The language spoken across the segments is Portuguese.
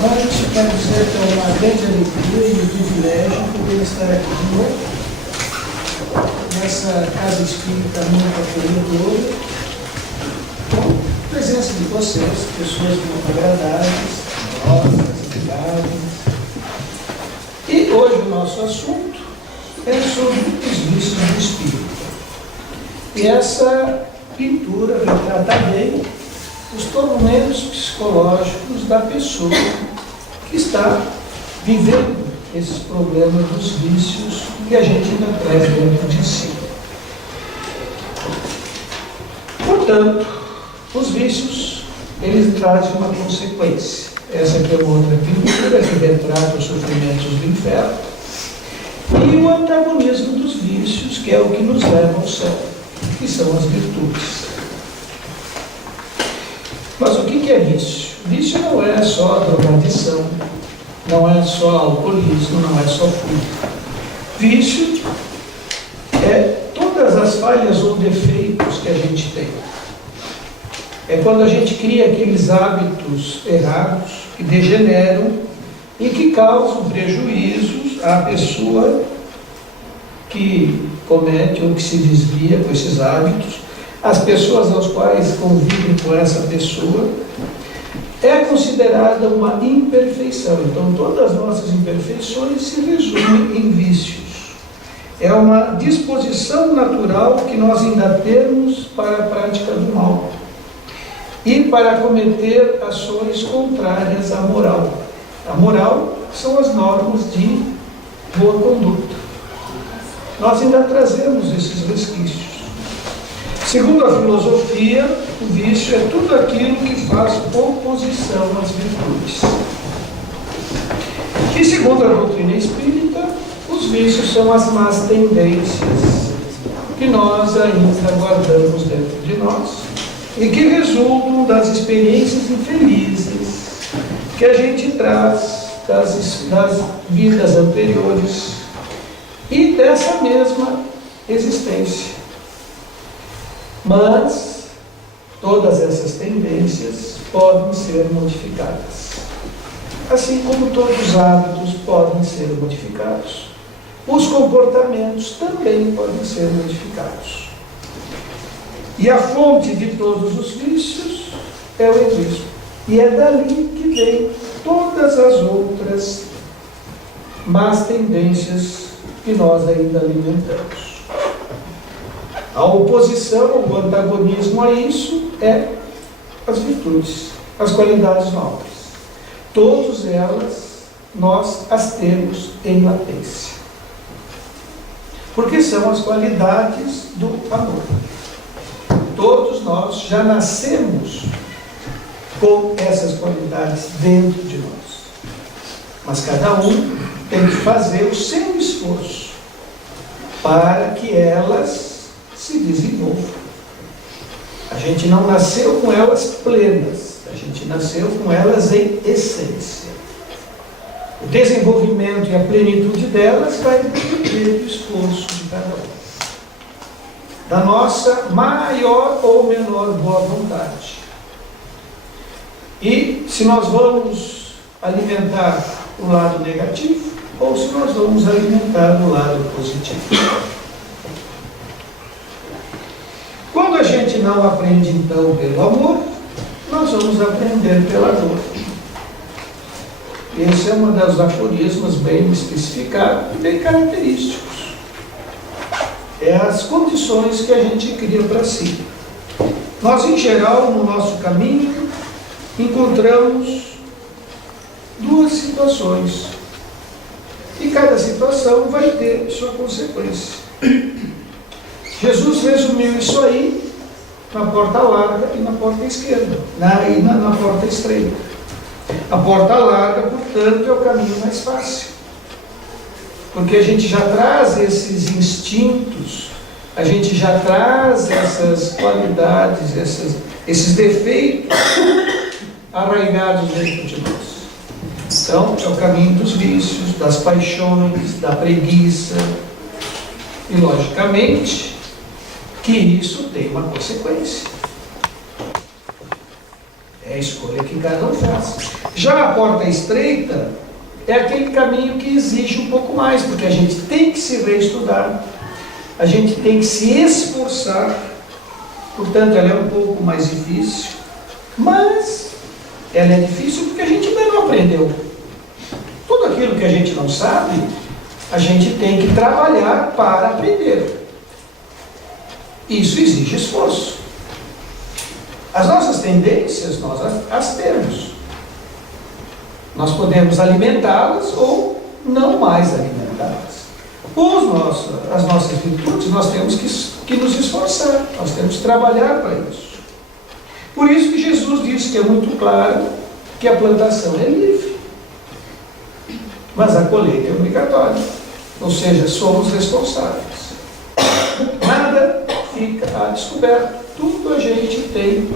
noite. Quero dizer que é uma grande alegria e um privilégio poder estar aqui de novo, nessa casa espírita muito acolhedora, com a presença de vocês, pessoas muito agradáveis, amorosas, amigáveis. E hoje o nosso assunto é sobre os vícios do espírito. E essa pintura retrata bem os tormentos psicológicos da pessoa que está vivendo esses problemas dos vícios que a gente ainda traz dentro de si. Portanto, os vícios, eles trazem uma consequência. Essa aqui é uma outra pintura que retrata os sofrimentos do inferno e o antagonismo dos vícios, que é o que nos leva ao céu, que são as virtudes. Mas o que é vício? Vício não é só drogadição, não é só alcoolismo, não é só furto. Vício é todas as falhas ou defeitos que a gente tem. É quando a gente cria aqueles hábitos errados que degeneram e que causam prejuízos à pessoa que comete ou que se desvia com esses hábitos, as pessoas aos quais convivem com essa pessoa. É considerada uma imperfeição. Então, todas as nossas imperfeições se resumem em vícios. É uma disposição natural que nós ainda temos para a prática do mal e para cometer ações contrárias à moral. A moral são as normas de boa conduta. Nós ainda trazemos esses resquícios. Segundo a filosofia, o vício é tudo aquilo que faz oposição às virtudes. E segundo a doutrina espírita, os vícios são as más tendências que nós ainda guardamos dentro de nós e que resultam das experiências infelizes que a gente traz das vidas anteriores e dessa mesma existência. Mas todas essas tendências podem ser modificadas. Assim como todos os hábitos podem ser modificados, os comportamentos também podem ser modificados. E a fonte de todos os vícios é o egoísmo. E é dali que vem todas as outras más tendências que nós ainda alimentamos. A oposição, o antagonismo a isso é as virtudes, as qualidades nobres. Todas elas, nós as temos em latência. Porque são as qualidades do amor. Todos nós já nascemos com essas qualidades dentro de nós. Mas cada um tem que fazer o seu esforço para que elas se desenvolvam. A gente não nasceu com elas plenas, a gente nasceu com elas em essência. O desenvolvimento e a plenitude delas vai depender do esforço de cada um, da nossa maior ou menor boa vontade. E se nós vamos alimentar o lado negativo ou se nós vamos alimentar o lado positivo. Quando a gente não aprende, então, pelo amor, nós vamos aprender pela dor. Esse é um dos aforismos bem especificados e bem característicos. É as condições que a gente cria para si. Nós, em geral, no nosso caminho, encontramos duas situações. E cada situação vai ter sua consequência. Jesus resumiu isso aí na porta larga e na porta esquerda, na porta estreita. A porta larga, portanto, é o caminho mais fácil, porque a gente já traz esses instintos, a gente já traz essas qualidades, esses defeitos arraigados dentro de nós. Então, é o caminho dos vícios, das paixões, da preguiça e, logicamente, que isso tem uma consequência. É a escolha que cada um faz. Já a porta estreita é aquele caminho que exige um pouco mais, porque a gente tem que se reestudar, a gente tem que se esforçar, portanto ela é um pouco mais difícil, mas ela é difícil porque a gente ainda não aprendeu. Tudo aquilo que a gente não sabe, a gente tem que trabalhar para aprender. Isso exige esforço. As nossas tendências, nós as temos. Nós podemos alimentá-las ou não mais alimentá-las. As nossas virtudes, nós temos que nos esforçar, nós temos que trabalhar para isso. Por isso que Jesus disse que é muito claro que a plantação é livre, mas a colheita é obrigatória, ou seja, somos responsáveis. Nada fica a descoberto, tudo a gente tem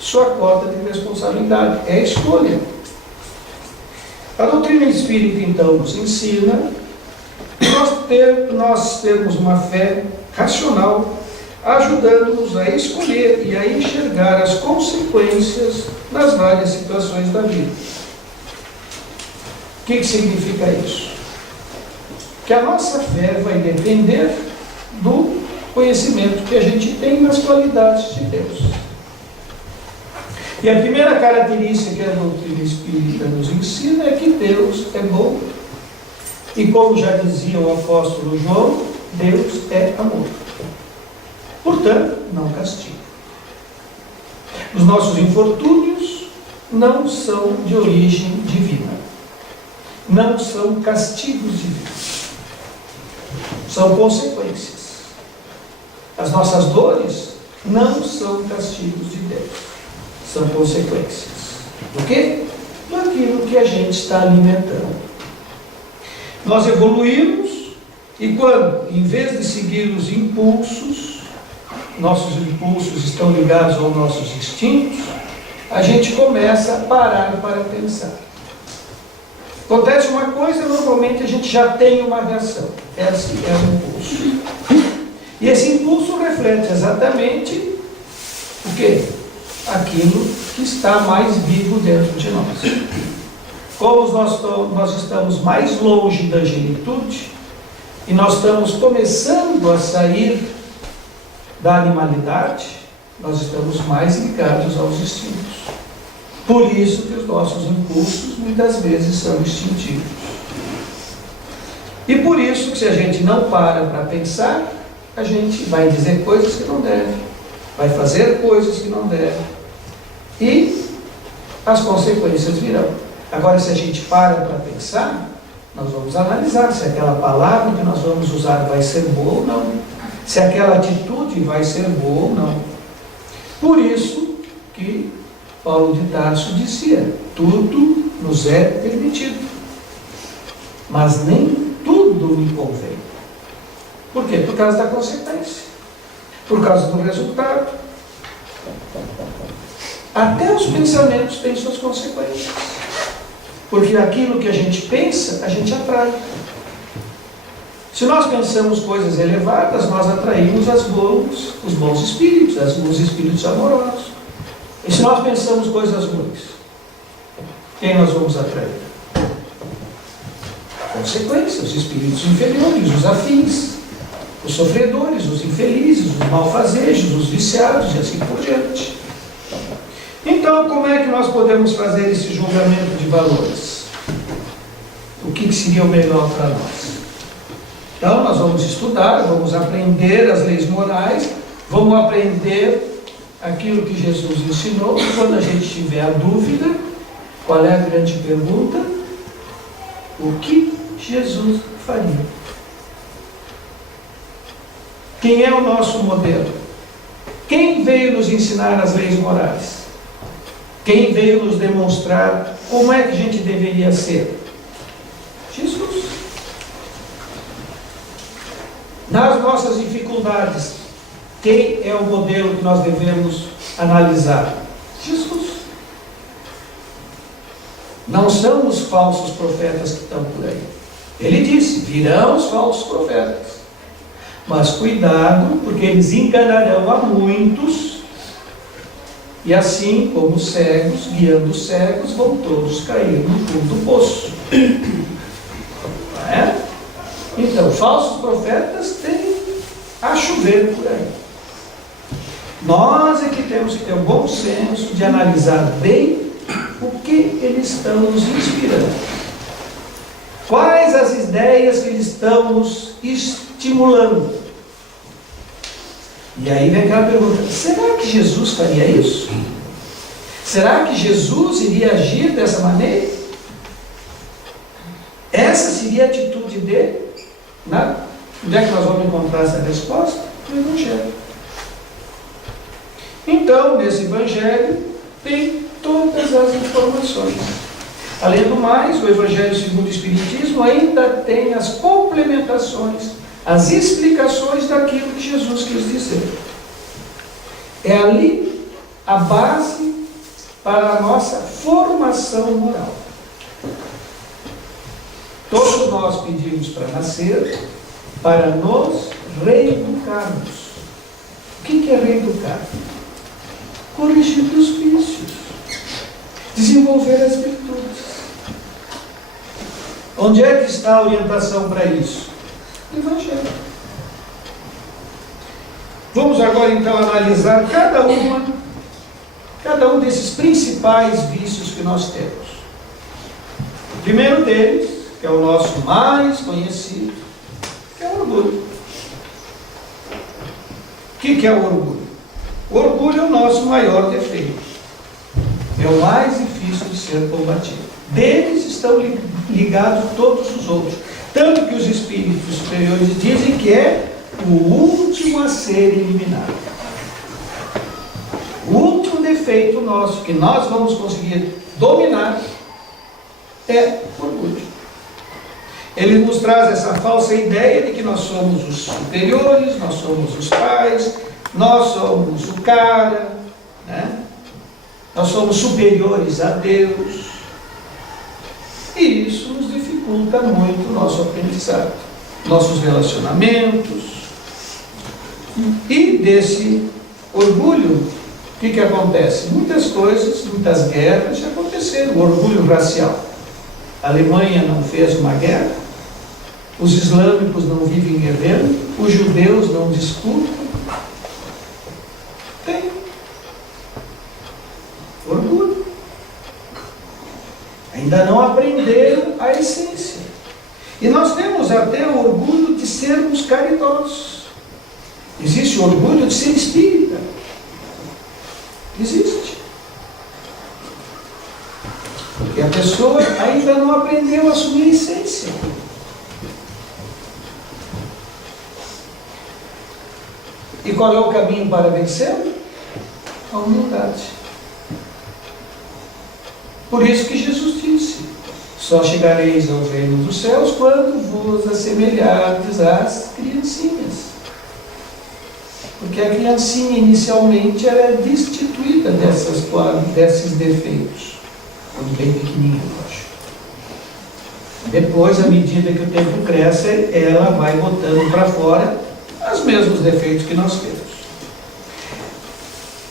sua cota de responsabilidade, é escolha. A doutrina espírita, então, nos ensina nós termos uma fé racional, ajudando-nos a escolher e a enxergar as consequências nas várias situações da vida. O que significa isso? Que a nossa fé vai depender do conhecimento que a gente tem nas qualidades de Deus. E a primeira característica que a doutrina espírita nos ensina é que Deus é bom. E como já dizia o apóstolo João, Deus é amor. Portanto, não castiga. Os nossos infortúnios não são de origem divina. Não são castigos divinos. São consequências. As nossas dores não são castigos de Deus. São consequências. Do quê? Daquilo que a gente está alimentando. Nós evoluímos e quando, em vez de seguir os impulsos, nossos impulsos estão ligados aos nossos instintos, a gente começa a parar para pensar. Acontece uma coisa, normalmente a gente já tem uma reação. Esse é o impulso. E esse impulso reflete exatamente o quê? Aquilo que está mais vivo dentro de nós. Como nós estamos mais longe da genitude, e nós estamos começando a sair da animalidade, nós estamos mais ligados aos instintos. Por isso que os nossos impulsos muitas vezes são instintivos. E por isso que se a gente não para pensar, a gente vai dizer coisas que não deve, vai fazer coisas que não deve, e as consequências virão. Agora, se a gente para pensar, nós vamos analisar se aquela palavra que nós vamos usar vai ser boa ou não, se aquela atitude vai ser boa ou não. Por isso que Paulo de Tarso dizia: tudo nos é permitido, mas nem tudo me convém. Por quê? Por causa da consequência, por causa do resultado. Até os pensamentos têm suas consequências, porque aquilo que a gente pensa, a gente atrai. Se nós pensamos coisas elevadas, nós atraímos os bons espíritos, os espíritos amorosos. E se nós pensamos coisas ruins, quem nós vamos atrair? Consequências, os espíritos inferiores, os afins, os sofredores, os infelizes, os malfazejos, os viciados e assim por diante. Então, como é que nós podemos fazer esse julgamento de valores? O que seria o melhor para nós? Então, nós vamos estudar, vamos aprender as leis morais, vamos aprender aquilo que Jesus ensinou, e quando a gente tiver a dúvida, qual é a grande pergunta? O que Jesus faria? Quem é o nosso modelo? Quem veio nos ensinar as leis morais? Quem veio nos demonstrar como é que a gente deveria ser? Jesus. Nas nossas dificuldades, quem é o modelo que nós devemos analisar? Jesus. Não são os falsos profetas que estão por aí. Ele disse: virão os falsos profetas. Mas cuidado, porque eles enganarão a muitos E assim como os cegos, guiando os cegos, vão todos cair no fundo do poço. Não é? Então, falsos profetas têm a chover por aí. Nós é que temos que ter o bom senso de analisar bem o que eles estão nos inspirando. Quais as ideias que eles estão nos estimulando. E aí vem aquela pergunta: será que Jesus faria isso? Será que Jesus iria agir dessa maneira? Essa seria a atitude dele? Onde é que nós vamos encontrar essa resposta? No Evangelho. Então, nesse Evangelho, tem todas as informações. Além do mais, o Evangelho segundo o Espiritismo ainda tem as complementações, as explicações daquilo que Jesus quis dizer. É ali a base para a nossa formação moral. Todos nós pedimos para nascer, para nos reeducarmos. O que é reeducar? Corrigir os vícios, desenvolver as virtudes. Onde é que está a orientação para isso? No Evangelho. Vamos agora então analisar cada um desses principais vícios que nós temos. O primeiro deles, que é o nosso mais conhecido, que é o orgulho. O que é o orgulho? O orgulho é o nosso maior defeito. É o mais difícil de ser combatido. Deles estão ligados todos os outros. Tanto que os espíritos superiores dizem que é o último a ser eliminado. O último defeito nosso que nós vamos conseguir dominar é o orgulho. Ele nos traz essa falsa ideia de que nós somos os superiores, nós somos os pais, nós somos o cara, né? Nós somos superiores a Deus. E isso nos dificulta muito o nosso aprendizado, nossos relacionamentos. E desse orgulho, o que acontece? Muitas coisas, muitas guerras já aconteceram. O orgulho racial. A Alemanha não fez uma guerra, os islâmicos não vivem guerreando, os judeus não disputam. Tem orgulho. Ainda não aprenderam a essência. E nós temos até o orgulho de sermos caridosos. Existe o orgulho de ser espírita. Existe. Porque a pessoa ainda não aprendeu a assumir a essência. E qual é o caminho para vencê-lo? A humildade. Por isso que Jesus disse: só chegareis ao reino dos céus quando vos assemelhardes às criancinhas. Porque a criancinha inicialmente ela é destituída desses defeitos, quando bem pequenininha, lógico. Depois, à medida que o tempo cresce, ela vai botando para fora os mesmos defeitos que nós temos.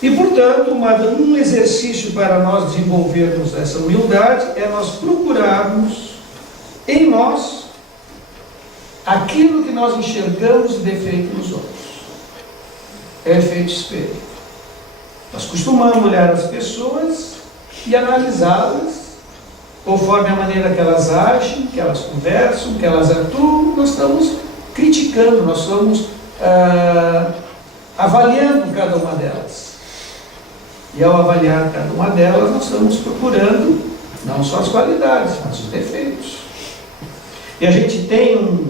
E, portanto, um exercício para nós desenvolvermos essa humildade é nós procurarmos em nós aquilo que nós enxergamos de defeito nos outros. É efeito espelho. Nós costumamos olhar as pessoas e analisá-las conforme a maneira que elas agem, que elas conversam, que elas atuam. Nós estamos criticando, nós estamos avaliando cada uma delas. E ao avaliar cada uma delas, nós estamos procurando não só as qualidades, mas os defeitos. E a gente tem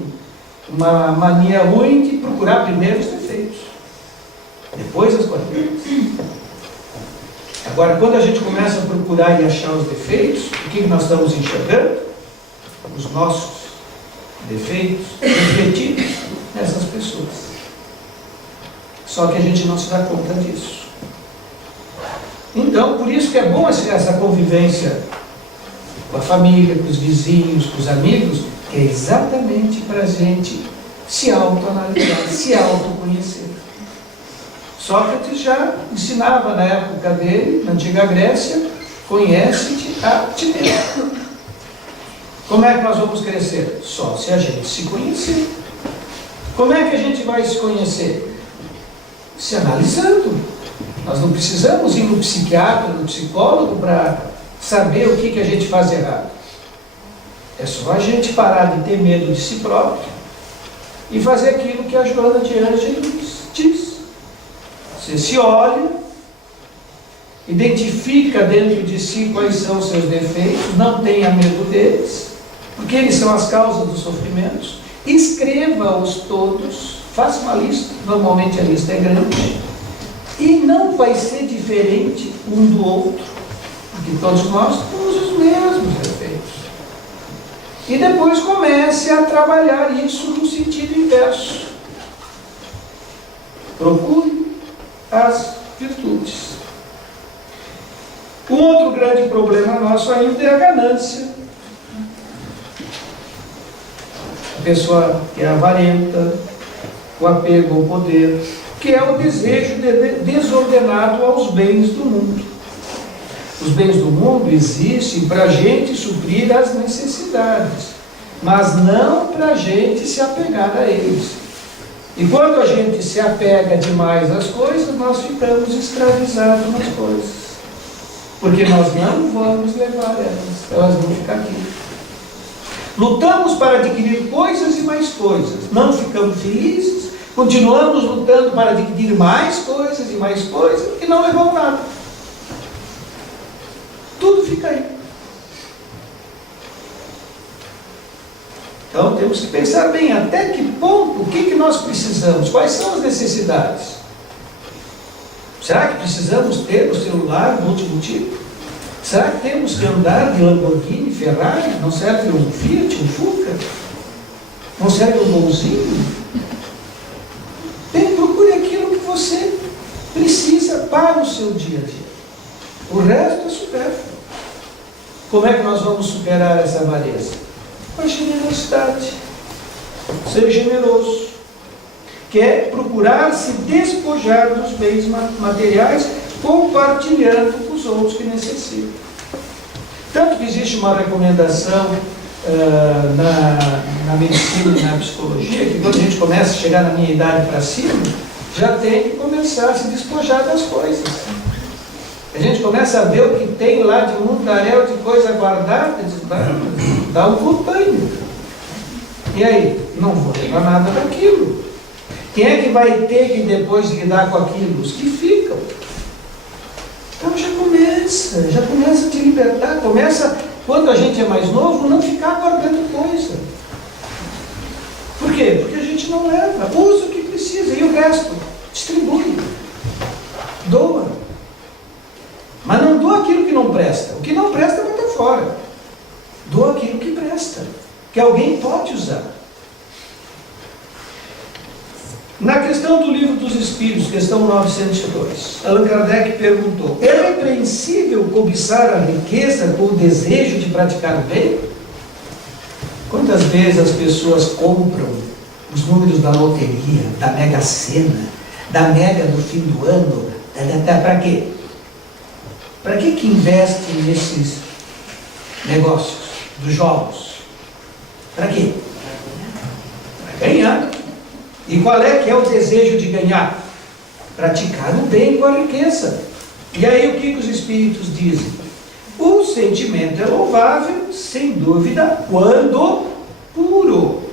uma mania ruim de procurar primeiro os defeitos, depois as qualidades. Agora, quando a gente começa a procurar e achar os defeitos, o que nós estamos enxergando? Os nossos defeitos refletidos nessas pessoas. Só que a gente não se dá conta disso. Então, por isso que é bom essa convivência com a família, com os vizinhos, com os amigos, que é exatamente para a gente se autoanalisar, se autoconhecer. Sócrates já ensinava na época dele, na antiga Grécia, conhece-te a ti mesmo. Como é que nós vamos crescer? Só se a gente se conhecer. Como é que a gente vai se conhecer? Se analisando. Nós não precisamos ir no psiquiatra, no psicólogo para saber o que a gente faz errado. É só a gente parar de ter medo de si próprio e fazer aquilo que a Joana de Ângeles diz. Você se olha, identifica dentro de si quais são os seus defeitos, não tenha medo deles, porque eles são as causas dos sofrimentos. Escreva-os todos, faça uma lista, normalmente a lista é grande, e não vai ser diferente um do outro, porque todos nós temos os mesmos defeitos. E depois comece a trabalhar isso no sentido inverso. Procure as virtudes. Um outro grande problema nosso ainda é a ganância. A pessoa que é avarenta, o apego ao poder, que é o desejo desordenado aos bens do mundo. Os bens do mundo existem para a gente suprir as necessidades, mas não para a gente se apegar a eles. E quando a gente se apega demais às coisas, nós ficamos escravizados nas coisas. Porque nós não vamos levar elas vão ficar aqui. Lutamos para adquirir coisas e mais coisas, não ficamos felizes, continuamos lutando para adquirir mais coisas e mais coisas e não levamos nada. Tudo fica aí. Então temos que pensar bem até que ponto, o que nós precisamos, quais são as necessidades. Será que precisamos ter o celular do último tipo? Será que temos que andar de Lamborghini, Ferrari? Não serve um Fiat, um Fuca? Não serve um Golzinho? Bem, procure aquilo que você precisa para o seu dia a dia. O resto é supérfluo. Como é que nós vamos superar essa avareza? Com a generosidade. Ser generoso. Que é procurar se despojar dos bens materiais, compartilhando com os outros que necessitam. Tanto que existe uma recomendação na medicina e na psicologia, que quando a gente começa a chegar na minha idade para cima, já tem que começar a se despojar das coisas. A gente começa a ver o que tem lá de mundaréu de coisa guardada, dá um culpanho. E aí? Não vou levar nada daquilo. Quem é que vai ter que depois lidar com aquilo? Os que ficam. Então já começa a te libertar, começa, quando a gente é mais novo, não ficar guardando coisa. Por quê? Porque a gente não leva, usa o que precisa, e o resto, distribui, doa. Mas não doa aquilo que não presta, o que não presta vai estar fora. Doa aquilo que presta, que alguém pode usar. Na questão do Livro dos Espíritos, questão 902, Allan Kardec perguntou: é repreensível cobiçar a riqueza com o desejo de praticar o bem? Quantas vezes as pessoas compram os números da loteria, da Mega Sena, da Mega do fim do ano? Para quê? Para que investem nesses negócios dos jogos? Para quê? Para ganhar. E qual é que é o desejo de ganhar? Praticar o bem com a riqueza. E aí o que os Espíritos dizem? O sentimento é louvável, sem dúvida, quando puro.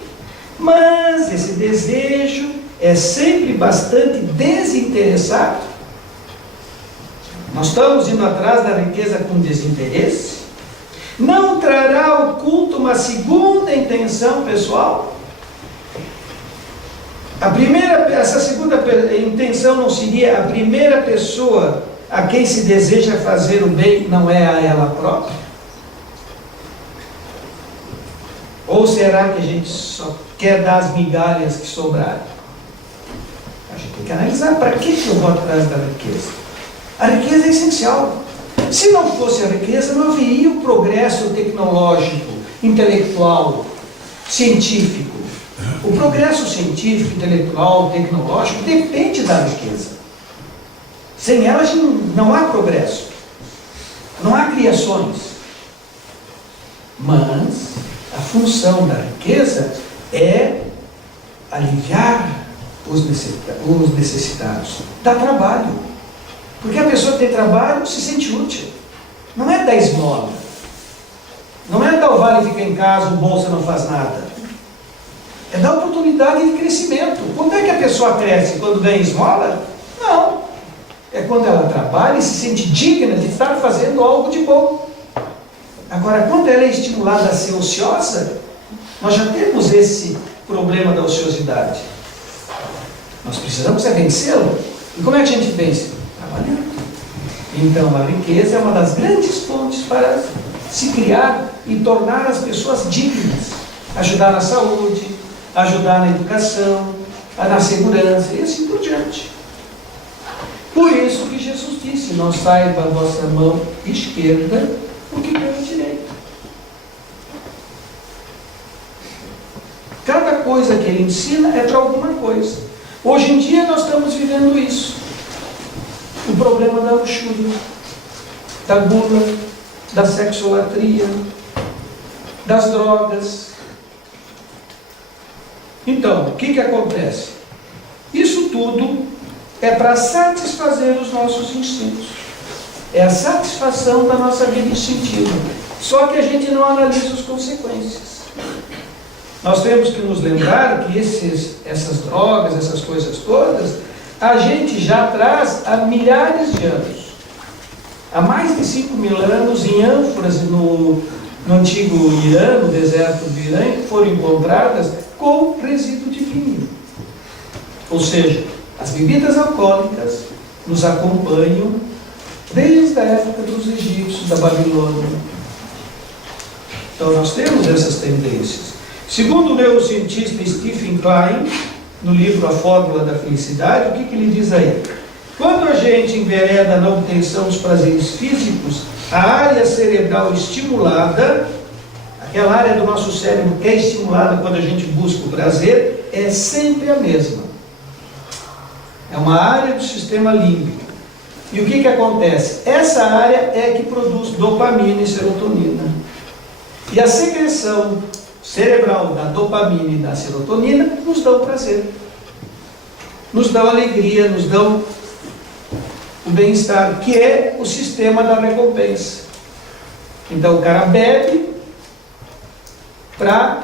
Mas esse desejo é sempre bastante desinteressado. Nós estamos indo atrás da riqueza com desinteresse? Não trará o culto uma segunda intenção pessoal? Essa segunda intenção não seria a primeira pessoa a quem se deseja fazer o bem, não é a ela própria? Ou será que a gente só quer dar as migalhas que sobrarem? A gente tem que analisar, para que eu vou atrás da riqueza? A riqueza é essencial. Se não fosse a riqueza, não haveria o progresso tecnológico, intelectual, científico. O progresso científico, intelectual, tecnológico depende da riqueza. Sem elas não há progresso, não há criações. Mas a função da riqueza é aliviar os necessitados, dar trabalho. Porque a pessoa que tem trabalho se sente útil. Não é dar esmola, não é dar o vale fica em casa, o bolsa não faz nada. É dar oportunidade de crescimento. Quando é que a pessoa cresce? Quando ganha esmola? Não. É quando ela trabalha e se sente digna de estar fazendo algo de bom. Agora, quando ela é estimulada a ser ociosa, nós já temos esse problema da ociosidade. Nós precisamos vencê-lo. E como é que a gente vence? Trabalhando. Então, a riqueza é uma das grandes fontes para se criar e tornar as pessoas dignas. Ajudar na saúde, ajudar na educação, na segurança e assim por diante. Por isso que Jesus disse, não saiba a vossa mão esquerda o que pela direita. Cada coisa que ele ensina é para alguma coisa. Hoje em dia nós estamos vivendo isso. O problema da luxúria, da gula, da sexolatria, das drogas. Então, o que acontece? Isso tudo é para satisfazer os nossos instintos. É a satisfação da nossa vida instintiva. Só que a gente não analisa as consequências. Nós temos que nos lembrar que essas drogas, essas coisas todas, a gente já traz há milhares de anos. Há mais de 5.000 anos, em ânforas no antigo Irã, no deserto do Irã, que foram encontradas com resíduo de vinho. Ou seja, as bebidas alcoólicas nos acompanham desde a época dos egípcios, da Babilônia. Então nós temos essas tendências. Segundo o neurocientista Stephen Klein, no livro A Fórmula da Felicidade, o que ele diz aí? Quando a gente envereda na obtenção dos prazeres físicos, a área cerebral estimulada, aquela área do nosso cérebro que é estimulada quando a gente busca o prazer, é sempre a mesma. É uma área do sistema límbico. E o que acontece? Essa área é que produz dopamina e serotonina. E a secreção cerebral da dopamina e da serotonina nos dão prazer. Nos dão alegria, nos dão o bem-estar, que é o sistema da recompensa. Então o cara bebe para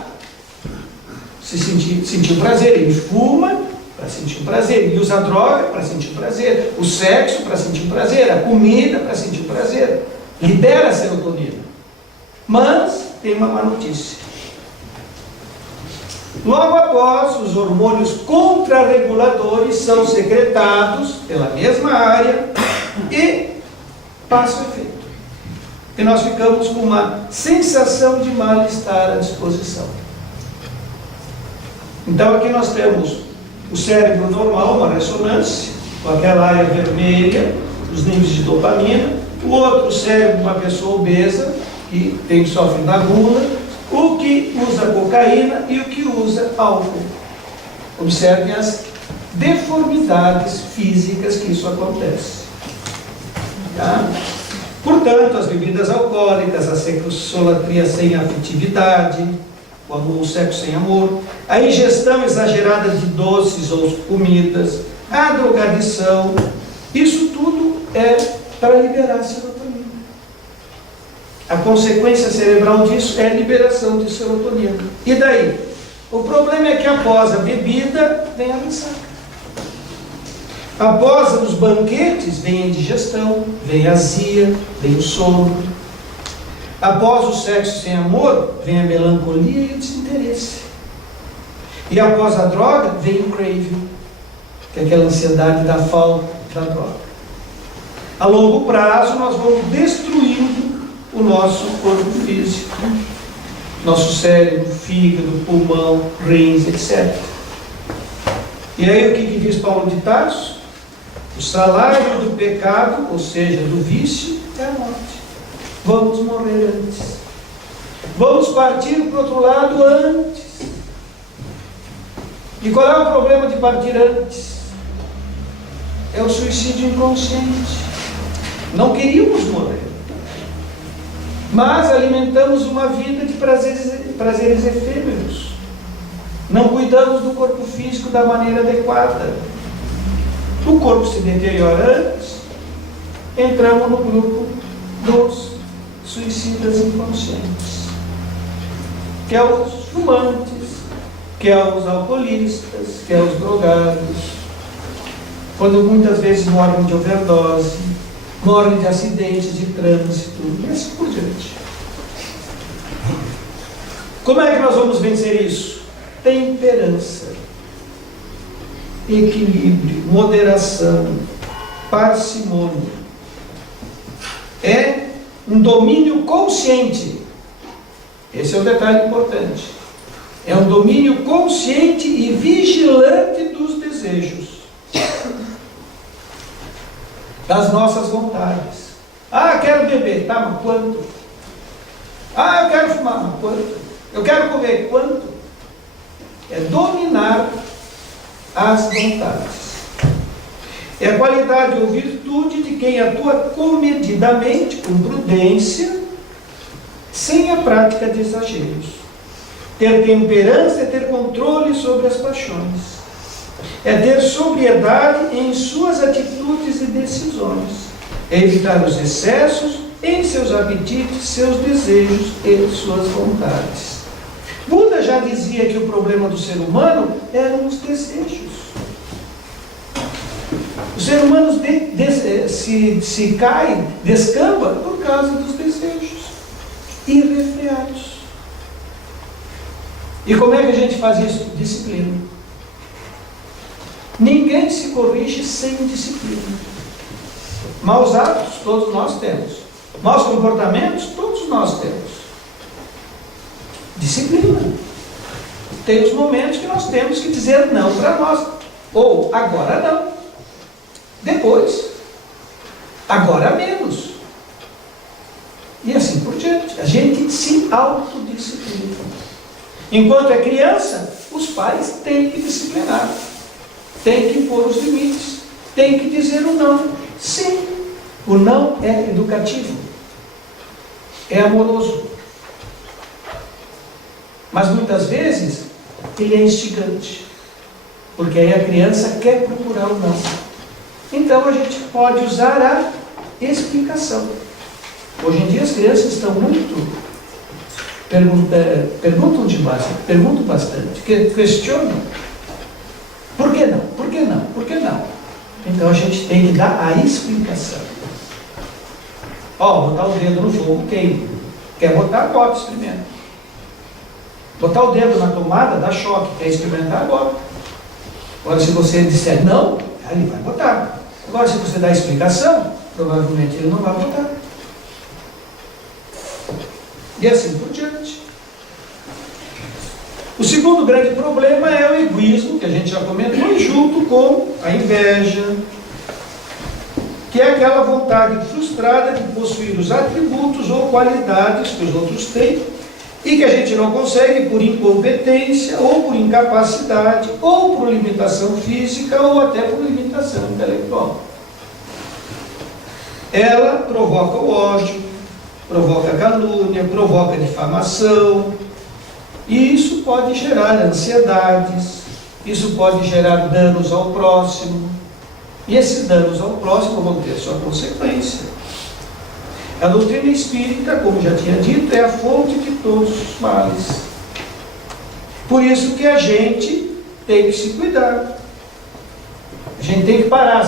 se sentir o prazer, ele fuma para sentir o prazer, ele usa a droga para sentir o prazer, o sexo para sentir o prazer, a comida para sentir o prazer, libera a serotonina. Mas tem uma má notícia. Logo após, os hormônios contrarreguladores são secretados pela mesma área e passa o efeito. E nós ficamos com uma sensação de mal-estar à disposição. Então aqui nós temos o cérebro normal, uma ressonância, com aquela área vermelha, os níveis de dopamina. O outro cérebro, uma pessoa obesa, que sofre da gula, o que usa cocaína e o que usa álcool. Observem as deformidades físicas que isso acontece. Tá? Portanto, as bebidas alcoólicas, a sexolatria sem afetividade, o sexo sem amor, a ingestão exagerada de doces ou comidas, a drogadição, isso tudo é para liberar a serotonina. A consequência cerebral disso é a liberação de serotonina. E daí? O problema é que após a bebida, vem a ressaca. Após os banquetes, vem a indigestão, vem a azia, vem o sono. Após o sexo sem amor, vem a melancolia e o desinteresse. E após a droga, vem o craving, que é aquela ansiedade da falta da droga. A longo prazo, nós vamos destruindo o nosso corpo físico, nosso cérebro, fígado, pulmão, rins, etc. E aí o que diz Paulo de Tarso? O salário do pecado, ou seja, do vício, é a morte. Vamos morrer antes. Vamos partir para o outro lado antes. E qual é o problema de partir antes? é o suicídio inconsciente. Não queríamos morrer, mas alimentamos uma vida de prazeres efêmeros. Não cuidamos do corpo físico da maneira adequada. O corpo se deteriora antes, entramos no grupo dos suicidas inconscientes, que é os fumantes, que é os alcoolistas, que é os drogados, quando muitas vezes morrem de overdose, morrem de acidentes de trânsito, e assim por diante. Como é que nós vamos vencer isso? Temperança, equilíbrio, moderação, parcimônia. É um domínio consciente. Esse é o detalhe importante. É um domínio consciente e vigilante dos desejos, das nossas vontades. Ah, quero beber, tá, mas quanto? Ah, eu quero fumar, mas quanto? Eu quero comer, quanto? É dominar as vontades. É a qualidade ou virtude de quem atua comedidamente, com prudência, sem a prática de exageros. Ter temperança é ter controle sobre as paixões. É ter sobriedade em suas atitudes e decisões. É evitar os excessos em seus apetites, seus desejos e suas vontades. Buda já dizia que o problema do ser humano eram os desejos. O ser humano se cai, descamba por causa dos desejos irrefreados. E como é que a gente faz isso? Disciplina. Ninguém se corrige sem disciplina. Maus hábitos, todos nós temos. Maus comportamentos, todos nós temos. Disciplina. Tem os momentos que nós temos que dizer não para nós. Ou, agora não. Depois. Agora menos. E assim por diante. A gente se autodisciplina. Enquanto é criança, os pais têm que disciplinar. Têm que impor os limites. Têm que dizer o não. Sim, o não é educativo. É amoroso. Mas muitas vezes, ele é instigante. Porque aí a criança quer procurar o não. Então a gente pode usar a explicação. Hoje em dia as crianças estão muito... perguntam demais, perguntam bastante, questionam. Por que não? Por que não? Por que não? Então a gente tem que dar a explicação. Ó, botar o dedo no fogo, queima. Quer botar? Bota, experimenta. Botar o dedo na tomada, dá choque. Quer experimentar? Bota. Agora, se você disser não, ele vai botar. Agora, se você dar explicação, provavelmente ele não vai botar. E assim por diante. O segundo grande problema é o egoísmo, que a gente já comentou, junto com a inveja, que é aquela vontade frustrada de possuir os atributos ou qualidades que os outros têm e que a gente não consegue por incompetência, ou por incapacidade, ou por limitação física, ou até por limitação intelectual. Ela provoca o ódio, provoca calúnia, provoca difamação, e isso pode gerar ansiedades, isso pode gerar danos ao próximo, e esses danos ao próximo vão ter sua consequência. A doutrina espírita, como já tinha dito, é a fonte de todos os males. Por isso que a gente tem que se cuidar. A gente tem que parar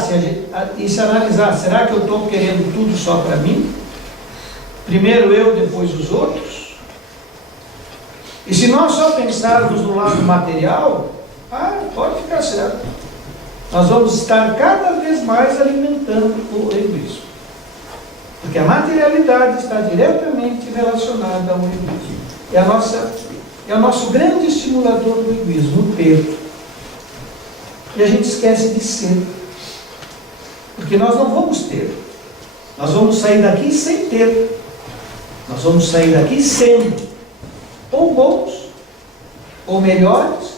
e se analisar. Será que eu estou querendo tudo só para mim? Primeiro eu, depois os outros? E se nós só pensarmos no lado material, pode ficar certo. Nós vamos estar cada vez mais alimentando o egoísmo. Porque a materialidade está diretamente relacionada ao egoísmo. É o nosso grande estimulador do egoísmo, o ter. E a gente esquece de ser. Porque nós não vamos ter. Nós vamos sair daqui sem ter. Nós vamos sair daqui sendo ou bons, ou melhores,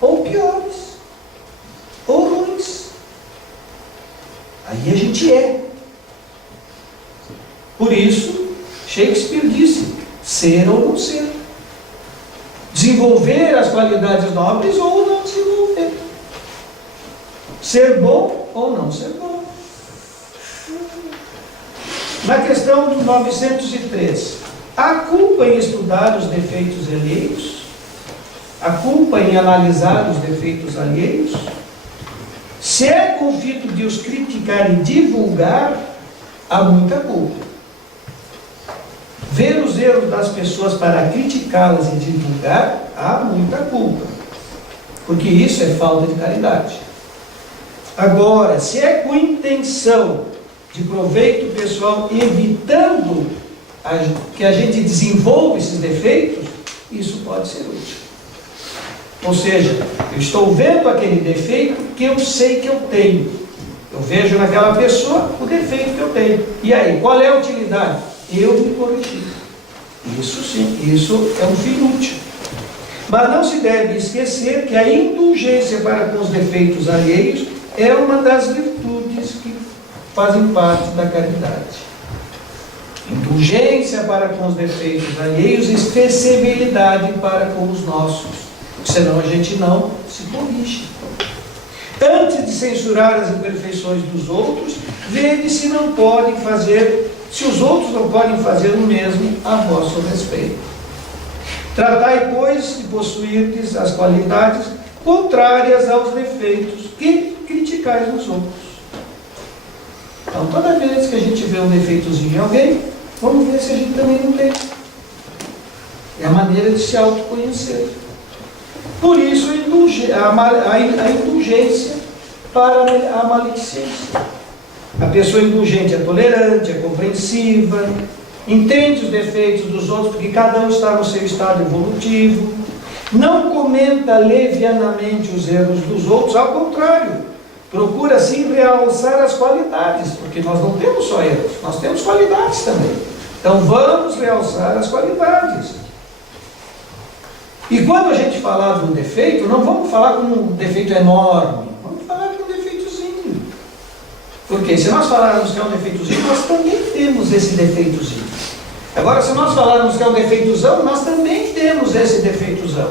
ou piores, ou ruins. gente é. Por isso, Shakespeare disse, ser ou não ser. Desenvolver as qualidades nobres ou não desenvolver. Ser bom ou não ser bom. Na questão do 903, a culpa em estudar os defeitos alheios? A culpa em analisar os defeitos alheios? Se é conflito de os criticar e divulgar, há muita culpa. Ver os erros das pessoas para criticá-las e divulgar, há muita culpa. Porque isso é falta de caridade. Agora, se é com intenção de proveito pessoal, evitando que a gente desenvolva esses defeitos, isso pode ser útil. Ou seja, eu estou vendo aquele defeito que eu sei que eu tenho. Eu vejo naquela pessoa o defeito que eu tenho. E aí, qual é a utilidade? Eu me corrigir. Isso sim, isso é um fim útil. Mas não se deve esquecer que a indulgência para com os defeitos alheios é uma das virtudes que fazem parte da caridade. Indulgência para com os defeitos alheios e sensibilidade para com os nossos. Senão a gente não se corrige. Antes de censurar as imperfeições dos outros, vede se não podem fazer, se os outros não podem fazer o mesmo a vosso respeito. Tratai, pois, de possuirdes as qualidades contrárias aos defeitos que criticais nos outros. Então, toda vez que a gente vê um defeitozinho em alguém, vamos ver se a gente também não tem. É a maneira de se autoconhecer. Por isso, a indulgência para a maledicência. A pessoa indulgente é tolerante, é compreensiva, entende os defeitos dos outros, porque cada um está no seu estado evolutivo, não comenta levianamente os erros dos outros, ao contrário, procura sim realçar as qualidades, porque nós não temos só erros, nós temos qualidades também. Então vamos realçar as qualidades. E quando a gente falar de um defeito, não vamos falar como um defeito enorme, vamos falar de um defeitozinho. Porque se nós falarmos que é um defeitozinho, nós também temos esse defeitozinho. Agora, se nós falarmos que é um defeitozão, nós também temos esse defeitozão.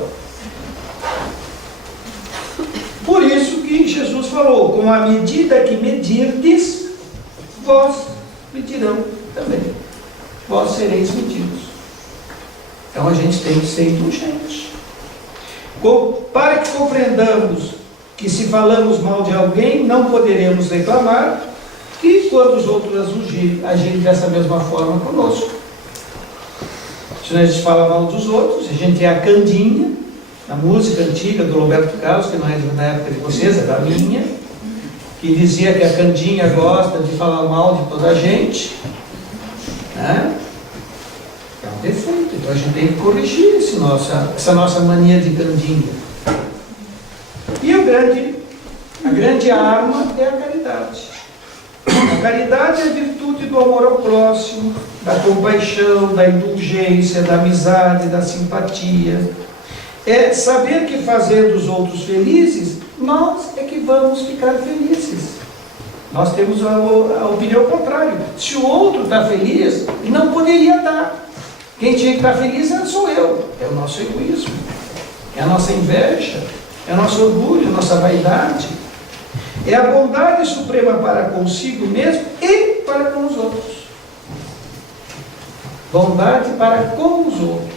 Por isso que Jesus falou, com a medida que medirdes, vós medirão também. Vós sereis medidos. Então a gente tem que ser indulgente. Para que compreendamos que se falamos mal de alguém, não poderemos reclamar, e quando os outros agirem dessa mesma forma conosco. Se a gente fala mal dos outros, a gente é a Candinha, a música antiga do Roberto Carlos, que não é da época de vocês, é da minha, que dizia que a Candinha gosta de falar mal de toda a gente, né? É um defeito, então a gente tem que corrigir essa nossa mania de Candinha. E a grande arma é a caridade. A caridade é a virtude do amor ao próximo, da compaixão, da indulgência, da amizade, da simpatia. É saber que fazendo os outros felizes, nós é que vamos ficar felizes. Nós temos a opinião contrária. Se o outro está feliz, não poderia estar. Quem tinha que estar feliz sou eu. É o nosso egoísmo, é a nossa inveja, é o nosso orgulho, a nossa vaidade. É a bondade suprema para consigo mesmo e para com os outros. Bondade para com os outros.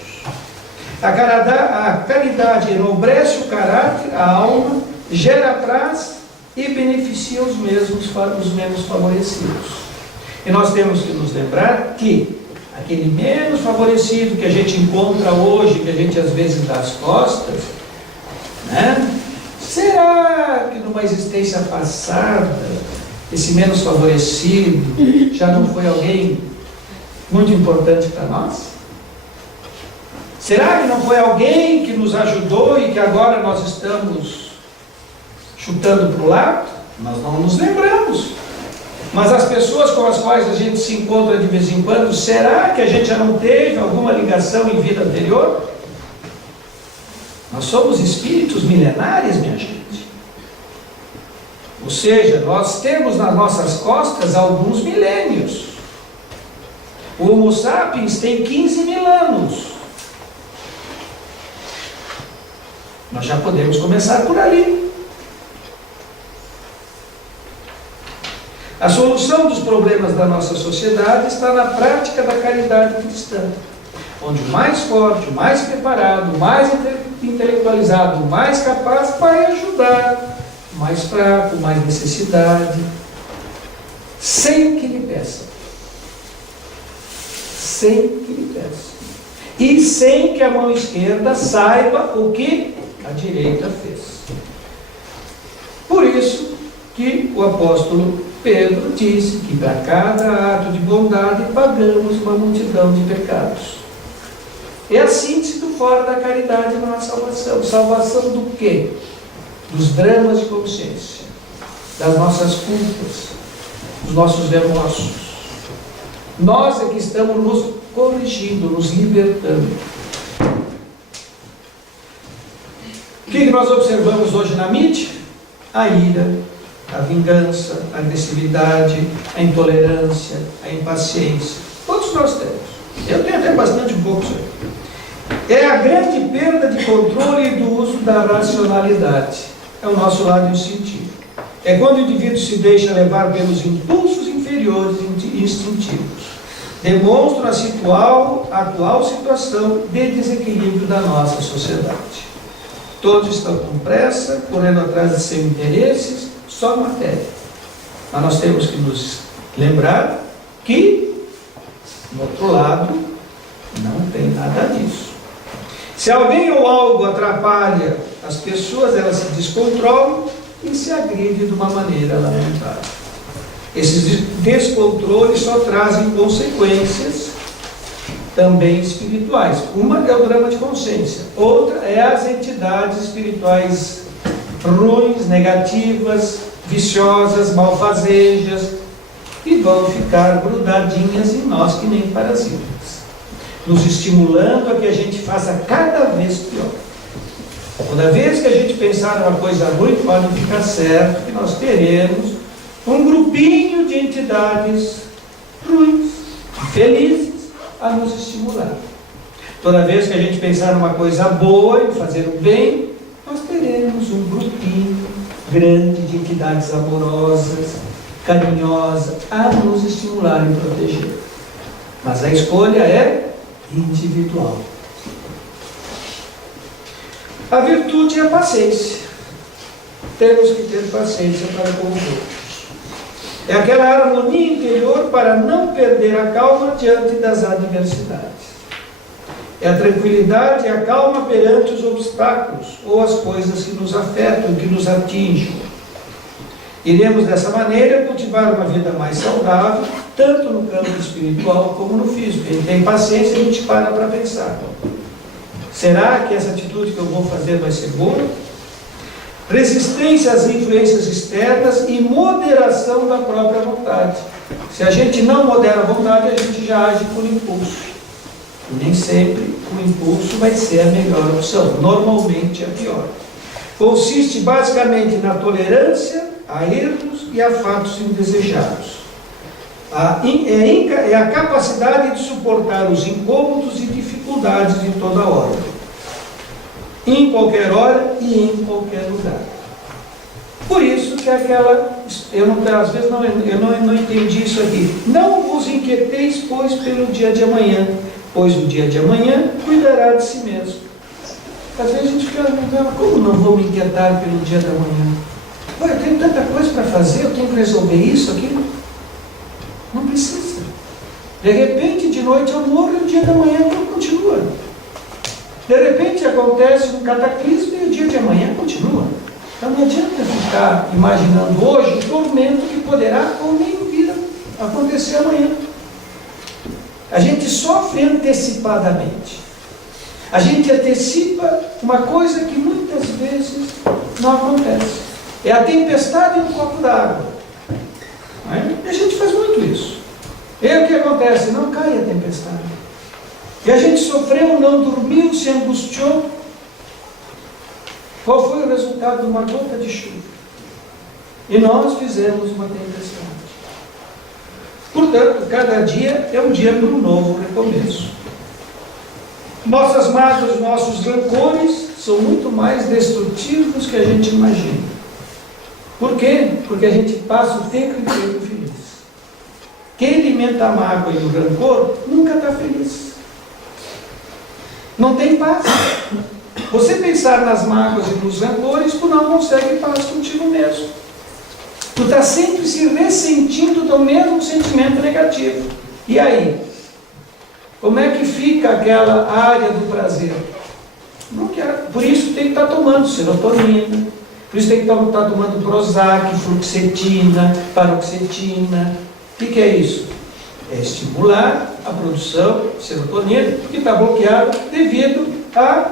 A caridade enobrece o caráter, a alma, gera paz e beneficia os menos favorecidos. E nós temos que nos lembrar que aquele menos favorecido que a gente encontra hoje, que a gente às vezes dá as costas, né? Será que numa existência passada, esse menos favorecido já não foi alguém muito importante para nós? Será que não foi alguém que nos ajudou e que agora nós estamos chutando para o lado? Nós não nos lembramos. Mas as pessoas com as quais a gente se encontra de vez em quando, será que a gente já não teve alguma ligação em vida anterior? Nós somos espíritos milenares, minha gente. Ou seja, nós temos nas nossas costas alguns milênios. O Homo sapiens tem 15 mil anos. Nós já podemos começar por ali. A solução dos problemas da nossa sociedade está na prática da caridade cristã, onde o mais forte, o mais preparado, o mais intelectualizado, o mais capaz vai ajudar o mais fraco, o mais necessidade, sem que lhe peça. Sem que lhe peça. E sem que a mão esquerda saiba o que a direita fez. Por isso que o apóstolo Pedro disse que para cada ato de bondade pagamos uma multidão de pecados. É a síntese do fora da caridade não há salvação. Salvação do quê? Dos dramas de consciência, das nossas culpas, dos nossos remorsos. Nós é que estamos nos corrigindo, nos libertando. O que nós observamos hoje na mídia? A ira, a vingança, a agressividade, a intolerância, a impaciência. Todos nós temos. Eu tenho até bastante um pouco isso aí. É a grande perda de controle e do uso da racionalidade. É o nosso lado instintivo. É quando o indivíduo se deixa levar pelos impulsos inferiores e instintivos. Demonstram a atual situação de desequilíbrio da nossa sociedade. Todos estão com pressa, correndo atrás de seus interesses, só matéria. Mas nós temos que nos lembrar que, no outro lado, não tem nada disso. Se alguém ou algo atrapalha as pessoas, elas se descontrolam e se agridem de uma maneira lamentável. Esses descontroles só trazem consequências também espirituais. Uma é o drama de consciência, outra é as entidades espirituais ruins, negativas, viciosas, malfazejas, e vão ficar grudadinhas em nós que nem parasitas, nos estimulando a que a gente faça cada vez pior. Toda vez que a gente pensar uma coisa ruim, pode ficar certo que nós teremos um grupinho de entidades ruins, felizes, a nos estimular. Toda vez que a gente pensar numa coisa boa e fazer o bem, nós teremos um grupinho grande de entidades amorosas, carinhosas, a nos estimular e proteger. Mas a escolha é individual. A virtude é a paciência. Temos que ter paciência para com os outros. É aquela harmonia interior para não perder a calma diante das adversidades. É a tranquilidade e a calma perante os obstáculos ou as coisas que nos afetam, que nos atingem. Iremos dessa maneira cultivar uma vida mais saudável, tanto no campo espiritual como no físico. Quem tem paciência, a gente para pensar. Será que essa atitude que eu vou fazer vai ser boa? Resistência às influências externas e moderação da própria vontade. Se a gente não modera a vontade, a gente já age por impulso. E nem sempre o impulso vai ser a melhor opção. Normalmente é a pior. Consiste basicamente na tolerância a erros e a fatos indesejados. É a capacidade de suportar os incômodos e dificuldades de toda hora, em qualquer hora e em qualquer lugar. Por isso que às vezes eu não entendi isso aqui. Não vos inquieteis, pois, pelo dia de amanhã, pois o dia de amanhã cuidará de si mesmo. Às vezes a gente fica perguntando, como não vou me inquietar pelo dia de amanhã? Eu tenho tanta coisa para fazer, eu tenho que resolver isso, aquilo. Não precisa. De repente, de noite eu morro e o dia da manhã continua. De repente acontece um cataclismo e o dia de amanhã continua. Então não adianta ficar imaginando hoje o tormento que poderá ou nem vir a acontecer amanhã. A gente sofre antecipadamente. A gente antecipa uma coisa que muitas vezes não acontece. É a tempestade no copo d'água. E a gente faz muito isso. E aí o que acontece? Não cai a tempestade. E a gente sofreu, não dormiu, se angustiou. Qual foi o resultado de uma gota de chuva? E nós fizemos uma tempestade. Portanto, cada dia é um dia para um novo recomeço. Nossas mágoas, nossos rancores são muito mais destrutivos que a gente imagina. Por quê? Porque a gente passa o tempo inteiro feliz. Quem alimenta a mágoa e o rancor nunca está feliz. Não tem paz. Você pensar nas mágoas e nos rancores, tu não consegue paz contigo mesmo. Tu está sempre se ressentindo do mesmo sentimento negativo. E aí? Como é que fica aquela área do prazer? Não quero. Por isso tem que estar tomando serotonina, por isso tem que estar tomando Prozac, fluoxetina, paroxetina. O que é isso? É estimular a produção de serotonina, que está bloqueada devido às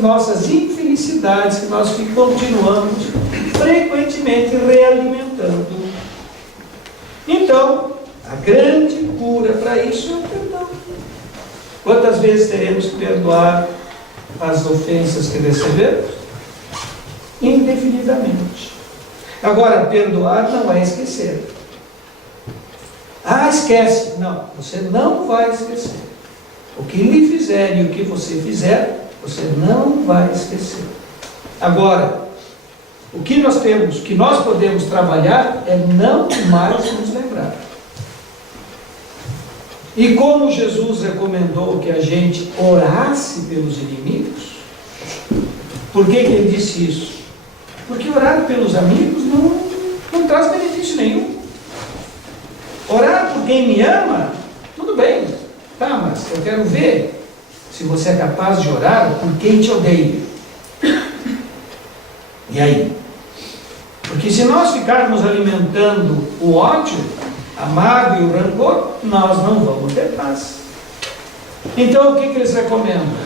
nossas infelicidades que nós continuamos frequentemente realimentando. Então, a grande cura para isso é o perdão. Quantas vezes teremos que perdoar as ofensas que recebemos? Indefinidamente. Agora, perdoar não é esquecer. Ah, esquece. Não, você não vai esquecer. O que lhe fizerem e o que você fizer, você não vai esquecer. Agora, o que nós temos, que nós podemos trabalhar é não mais nos lembrar. E como Jesus recomendou que a gente orasse pelos inimigos, por que ele disse isso? Porque orar pelos amigos não traz benefício nenhum. Orar por quem me ama, tudo bem. Tá, mas eu quero ver se você é capaz de orar por quem te odeia. E aí? Porque se nós ficarmos alimentando o ódio, a mágoa e o rancor, nós não vamos ter paz. Então o que eles recomendam?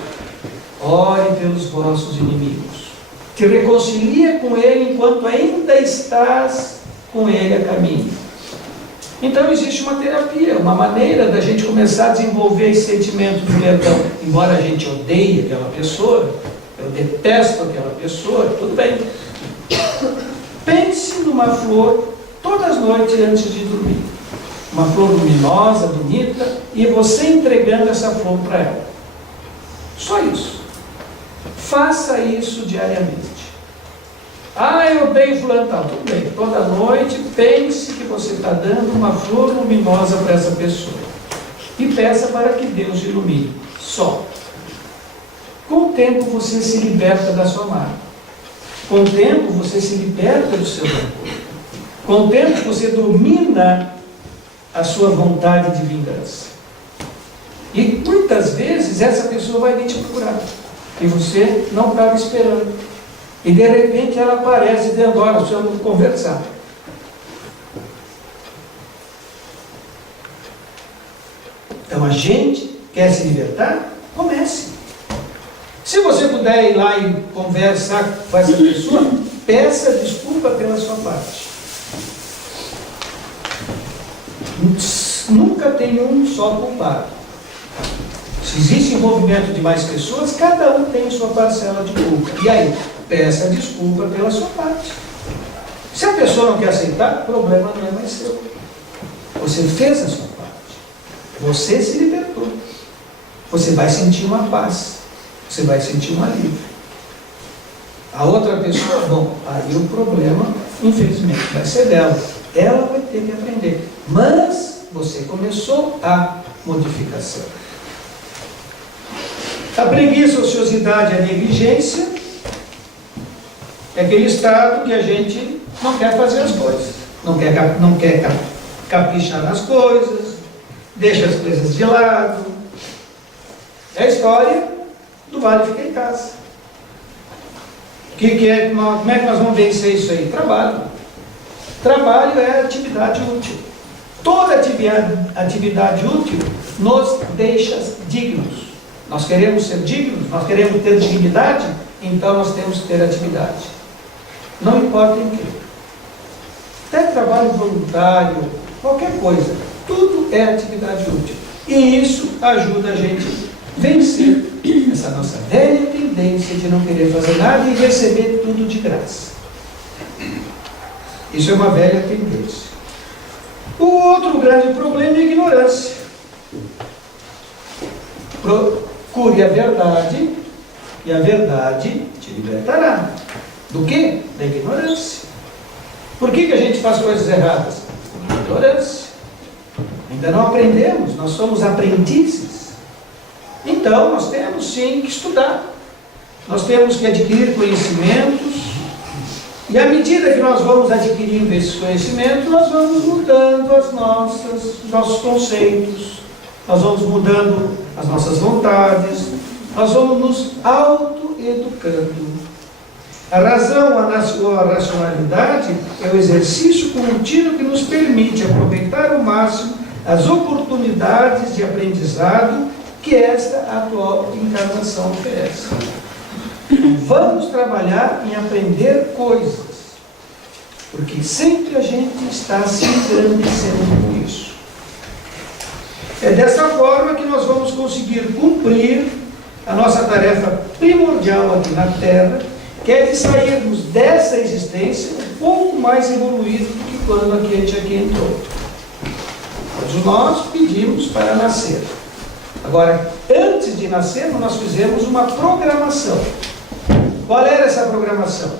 Ore pelos vossos inimigos. Te reconcilia com ele enquanto ainda estás com ele a caminho. Então existe uma terapia, uma maneira da gente começar a desenvolver esse sentimento de perdão. Embora a gente odeie aquela pessoa, eu detesto aquela pessoa, tudo bem. Pense numa flor todas as noites antes de dormir. Uma flor luminosa, bonita, e você entregando essa flor para ela. Só isso. Faça isso diariamente. Ah, eu odeio fulano tal. Tudo bem. Toda noite, pense que você está dando uma flor luminosa para essa pessoa. E peça para que Deus ilumine. Só. Com o tempo você se liberta da sua mágoa. Com o tempo você se liberta do seu rancor. Com o tempo você domina a sua vontade de vingança. E muitas vezes essa pessoa vai vir te procurar. E você não estava esperando. E de repente ela aparece dizendo: olha, precisamos conversar. Então a gente quer se libertar? Comece. Se você puder ir lá e conversar com essa pessoa, peça desculpa pela sua parte. Nunca tem um só culpado. Se existe envolvimento de mais pessoas, cada um tem sua parcela de culpa. E aí, peça desculpa pela sua parte. Se a pessoa não quer aceitar, o problema não é mais seu. Você fez a sua parte. Você se libertou. Você vai sentir uma paz. Você vai sentir um alívio. A outra pessoa, bom, aí o problema, infelizmente, vai ser dela. Ela vai ter que aprender. Mas você começou a modificação. A preguiça, a ociosidade, a negligência é aquele estado que a gente não quer fazer as coisas, não quer caprichar nas coisas, deixa as coisas de lado. É a história do vale fica em casa. Como é que nós vamos vencer isso aí? Trabalho. Trabalho é atividade útil. Toda atividade útil nos deixa dignos. Nós queremos ser dignos, nós queremos ter dignidade, então nós temos que ter atividade. Não importa em quê. Até trabalho voluntário, qualquer coisa, tudo é atividade útil. E isso ajuda a gente a vencer essa nossa velha tendência de não querer fazer nada e receber tudo de graça. Isso é uma velha tendência. O outro grande problema é a ignorância. Procure a verdade, e a verdade te libertará. Do quê? Da ignorância. Por que a gente faz coisas erradas? Por ignorância. Ainda não aprendemos, nós somos aprendizes. Então, nós temos sim que estudar. Nós temos que adquirir conhecimentos. E à medida que nós vamos adquirindo esses conhecimentos, nós vamos mudando os nossos conceitos, nós vamos mudando as nossas vontades, nós vamos nos auto-educando. A razão, a racionalidade é o exercício contínuo que nos permite aproveitar ao máximo as oportunidades de aprendizado que esta atual encarnação oferece. Vamos trabalhar em aprender coisas, porque sempre a gente está se engrandecendo com isso. É dessa forma que nós vamos conseguir cumprir a nossa tarefa primordial aqui na Terra, que é de sairmos dessa existência um pouco mais evoluído do que quando a gente aqui entrou. Todos nós pedimos para nascer. Agora, antes de nascer, nós fizemos uma programação. Qual era essa programação?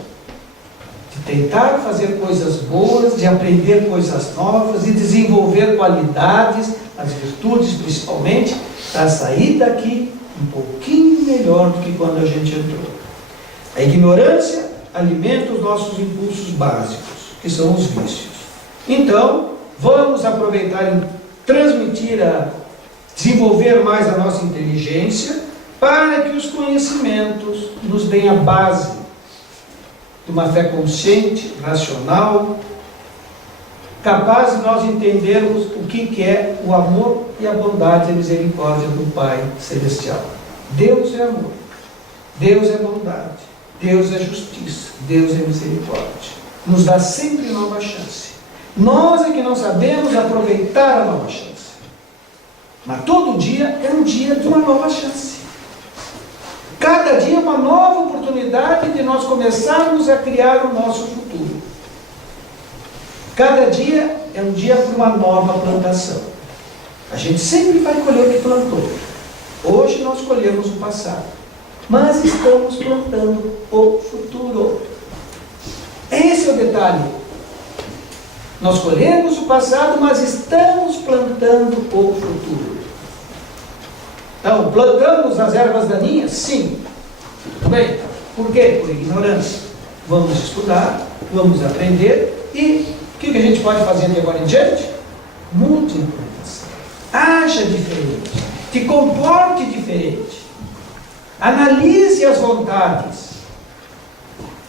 De tentar fazer coisas boas, de aprender coisas novas, de desenvolver qualidades, as virtudes principalmente, para sair daqui um pouquinho melhor do que quando a gente entrou. A ignorância alimenta os nossos impulsos básicos, que são os vícios. Então, vamos aproveitar e desenvolver mais a nossa inteligência, para que os conhecimentos nos deem a base de uma fé consciente, racional, capaz de nós entendermos o que é o amor e a bondade e a misericórdia do Pai Celestial. Deus é amor, Deus é bondade, Deus é justiça, Deus é misericórdia. Nos dá sempre nova chance. Nós é que não sabemos aproveitar a nova chance. Mas todo dia é um dia de uma nova chance. Cada dia é uma nova oportunidade de nós começarmos a criar o nosso futuro. Cada dia é um dia para uma nova plantação. A gente sempre vai colher o que plantou. Hoje nós colhemos o passado, mas estamos plantando o futuro. Esse é o detalhe. Nós colhemos o passado, mas estamos plantando o futuro. Então, plantamos as ervas daninhas? Sim. Tudo bem. Por quê? Por ignorância. Vamos estudar, vamos aprender e o que a gente pode fazer de agora em diante? Mude a implantação. Haja diferente. Te comporte diferente. Analise as vontades.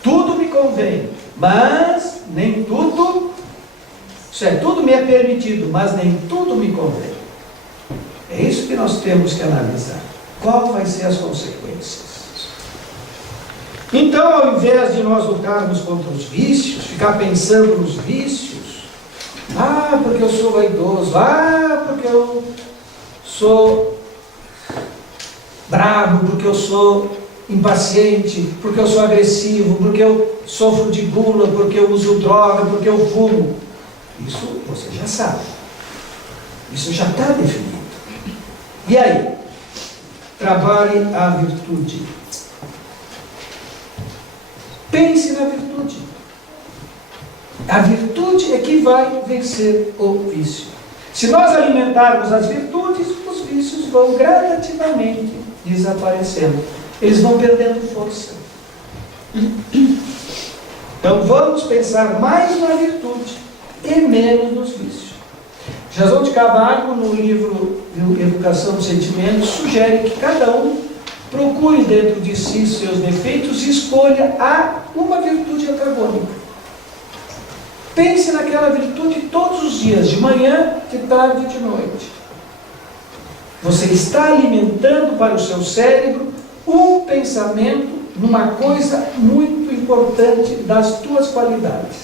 Tudo me convém, mas nem tudo, tudo me é permitido, mas nem tudo me convém. É isso que nós temos que analisar. Qual vai ser as consequências? Então, ao invés de nós lutarmos contra os vícios, ficar pensando nos vícios, porque eu sou vaidoso, porque eu sou bravo, porque eu sou impaciente, porque eu sou agressivo, porque eu sofro de gula, porque eu uso droga, porque eu fumo. Isso você já sabe. Isso já está definido. E aí? Trabalhe a virtude. Pense na virtude. A virtude é que vai vencer o vício. Se nós alimentarmos as virtudes, os vícios vão gradativamente desaparecendo. Eles vão perdendo força. Então vamos pensar mais na virtude e menos nos vícios. Jason de Camargo, no livro Educação dos Sentimentos, sugere que cada um procure dentro de si seus defeitos e escolha uma virtude antagônica. Pense naquela virtude todos os dias, de manhã, de tarde e de noite. Você está alimentando para o seu cérebro um pensamento numa coisa muito importante das tuas qualidades.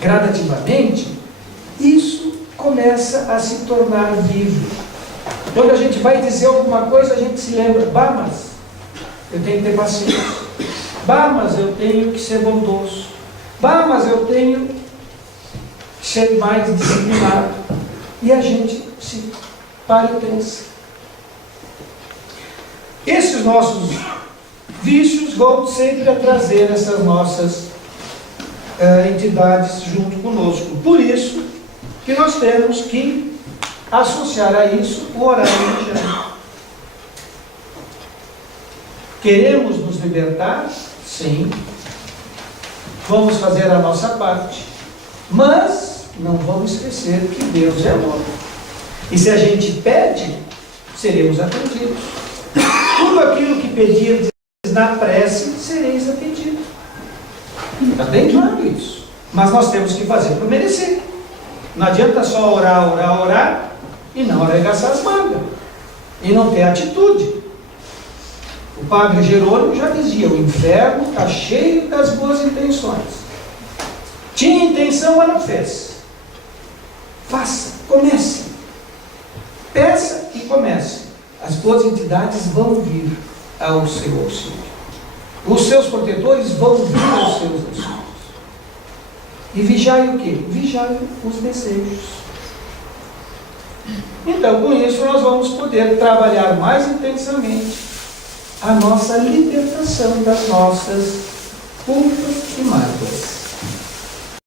Gradativamente, isso começa a se tornar vivo. Quando a gente vai dizer alguma coisa, a gente se lembra, mas eu tenho que ter paciência. Mas eu tenho que ser bondoso. Bah, mas eu tenho que ser mais disciplinado. E a gente se para e pensa. Esses nossos vícios vão sempre a trazer essas nossas entidades junto conosco. Por isso que nós temos que associar a isso o horário vigiante. Queremos nos libertar? Sim. Vamos fazer a nossa parte. Mas não vamos esquecer que Deus é amor. E se a gente pede, seremos atendidos. Tudo aquilo que pedirdes na prece, sereis atendidos. Está bem claro isso. Mas nós temos que fazer para merecer. Não adianta só orar, orar, orar e não arregaçar as mangas. E não ter atitude. O padre Jerônimo já dizia, o inferno está cheio das boas intenções. Tinha intenção, mas não fez. Faça, comece. Peça e comece. As boas entidades vão vir ao seu auxílio. Os seus protetores vão vir aos seus auxílios. E vigiai o quê? Vigiai os desejos. Então, com isso, nós vamos poder trabalhar mais intensamente a nossa libertação das nossas culpas e mágoas.